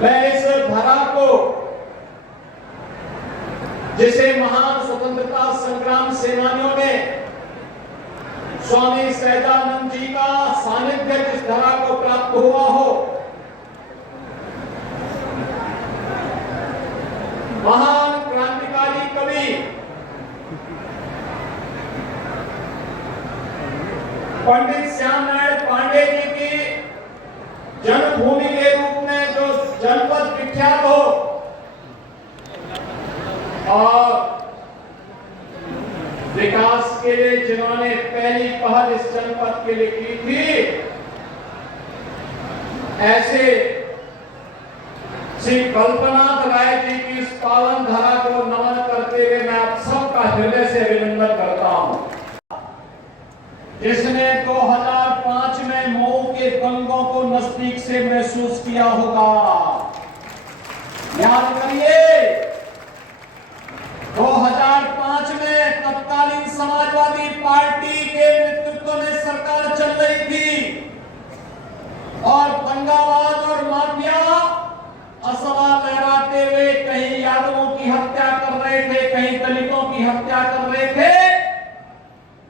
मैं इस धारा को, जिसे महान स्वतंत्रता संग्राम सेनानियों ने स्वामी सहजानंद जी का सानिध्य जिस धारा को प्राप्त हुआ हो, महान क्रांतिकारी कवि पंडित श्याम नारायण पांडे जी की जन्मभूमि के रूप में जो जनपद विख्यात हो और विकास के लिए जिन्होंने पहली पहल इस जनपद के लिए की थी, ऐसे श्री कल्पनाथ राय जी की इस पावन धारा को नमन करते हुए मैं आप सबका हृदय से अभिनंदन करता हूं, जिसने 2005 में मऊ के दंगों को नजदीक से महसूस किया होगा। याद करिए, 2005 में तत्कालीन समाजवादी पार्टी के नेतृत्व में सरकार चल रही थी और दंगाबाज और माफिया असला लहराते हुए कहीं यादवों की हत्या कर रहे थे, कहीं दलितों की हत्या कर रहे थे।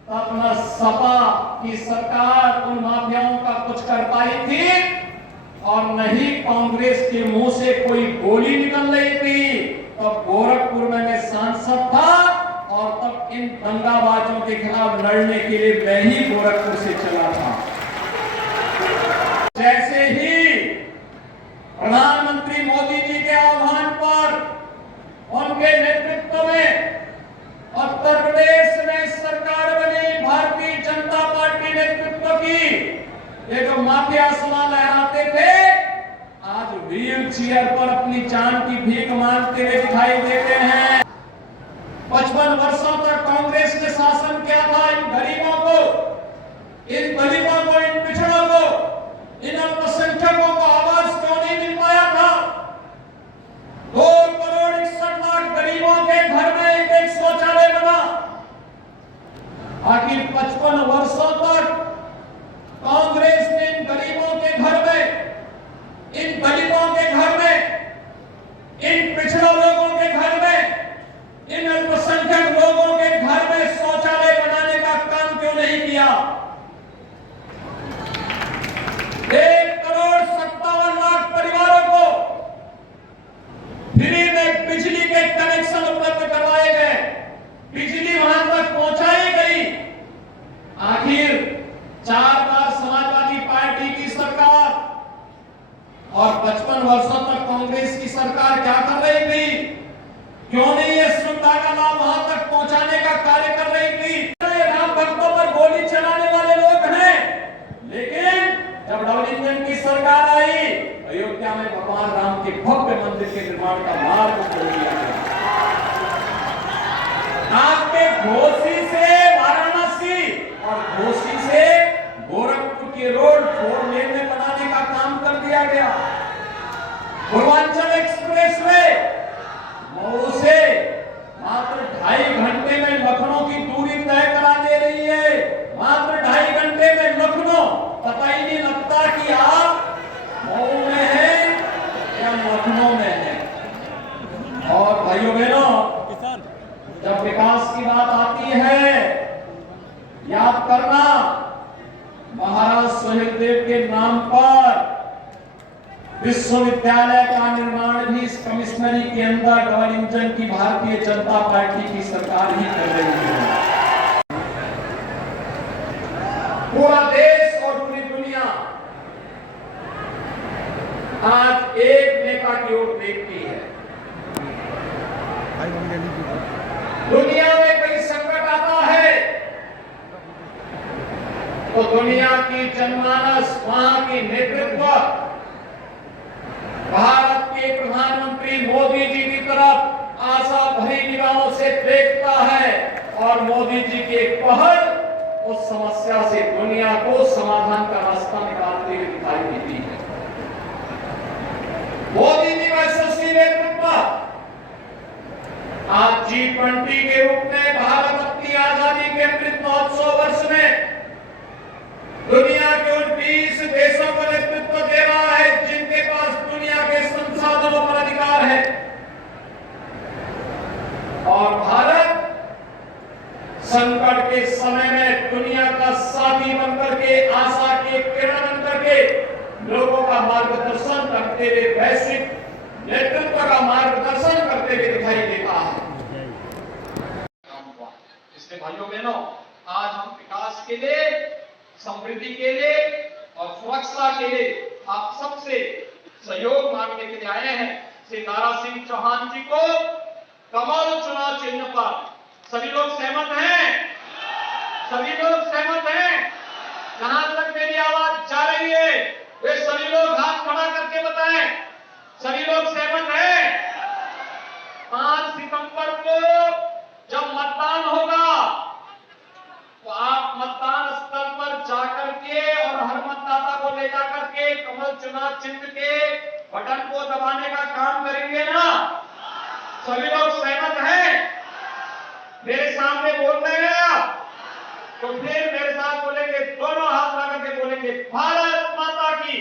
तब न सपा की सरकार उन माफियाओं का कुछ कर पाई थी और न ही कांग्रेस के मुंह से कोई गोली निकल रही थी। तब गोरखपुर में मैं सांसद था और तब इन दंगाबाजों के खिलाफ लड़ने के लिए मैं ही गोरखपुर से चला था। जैसे ही प्रधानमंत्री मोदी जी के आह्वान पर उनके नेतृत्व में उत्तर प्रदेश में सरकार बनी, भारतीय जनता पार्टी नेतृत्व की, ये जो माफिया असला लहराते थे आज व्हील चेयर पर अपनी जान की भीख मांगते हुए दिखाई देते हैं। 55 वर्षों तक कांग्रेस ने शासन किया था। इन गरीबों को, इन दलितों को, इन पिछड़ों को, इन अल्पसंख्यकों को आवाज क्यों नहीं मिल पाया था? 2,61,00,000 गरीबों के घर में एक शौचालय बना। आखिर 55 वर्षों तक कांग्रेस ने इन गरीबों के घर में, इन दलितों के घर में, इन पिछड़े लोगों के घर में, इन अल्पसंख्यक लोगों के घर में शौचालय बनाने का काम क्यों नहीं किया? 1,57,00,000 परिवारों को फ्री में बिजली के कनेक्शन उपलब्ध करवाए गए, बिजली वहां तक पहुंचाई गई। आखिर 4 बार समाजवादी पार्टी की सरकार और 55 वर्षों तक कांग्रेस की सरकार क्या कर रही थी? क्यों नहीं ये सुविधा का लाभ वहां तक पहुंचाने का कार्य कर रही थी? राम भक्तों पर गोली चलाने वाले लोग हैं, लेकिन जब डबल इंजन की सरकार आई, अयोध्या में भगवान राम के भव्य मंदिर के निर्माण का मार्ग खोल दिया गया। आपके घोसी से वाराणसी और घोसी से गोरखपुर की रोड 4 लेन में बनाने का काम कर दिया गया। पूर्वांचल एक्सप्रेस वे मऊ से मात्र 2.5 घंटे में लखनऊ की दूरी तय करा दे रही है। मात्र 2.5 घंटे में लखनऊ, पता ही नहीं लगता कि आप मऊ में हैं या लखनऊ में हैं। और भाइयों बहनों, जब विकास की बात आती है, याद करना, महाराज सुहेलदेव के नाम पर विश्वविद्यालय का निर्माण भी इस कमिश्नरी के अंदर डबल इंजन की भारतीय जनता पार्टी की सरकार ही कर रही है। पूरा देश और पूरी दुनिया आज एक नेता की ओर देखती है। दुनिया में कोई संकट आता है तो दुनिया की जनमानस, वहां की नेतृत्व भारत के प्रधानमंत्री मोदी जी की तरफ आशा भरी निगाहों से देखता है और मोदी जी की एक पहल उस समस्या से दुनिया को समाधान का रास्ता निकालते हुए दिखाई देती है। मोदी जी का यशस्वी नेतृत्व आज G20 के रूप में भारत अपनी आजादी के अमृत महोत्सव वर्ष में दुनिया के उन 20 देशों को नेतृत्व दे रहा है जिनके पास दुनिया के करते हुए वैश्विक नेतृत्व का मार्गदर्शन करते हुए दिखाई देता है। इसलिए भाइयों बहनों, आज हम विकास के लिए, समृद्धि के लिए और सुरक्षा के लिए आप सबसे सहयोग मांगने के लिए आए हैं। श्री दारा सिंह चौहान जी को कमल चुनाव चिन्ह पर सभी लोग सहमत हैं? सभी लोग सहमत हैं? जहां तक मेरी आवाज जा रही है वे सभी लोग हाथ खड़ा करके बताएं, सभी लोग सहमत हैं? 5 सितंबर को जब मतदान होगा तो आप मतदान स्थल पर जाकर के और हर मतदाता को ले जाकर के कमल चुनाव चिन्ह के बटन को दबाने का काम करेंगे ना? सभी लोग सहमत हैं? मेरे सामने बोल रहे हैं आप, तो फिर मेरे साथ बोलेंगे, दोनों हाथ लगा के बोलेंगे, भारत माता की।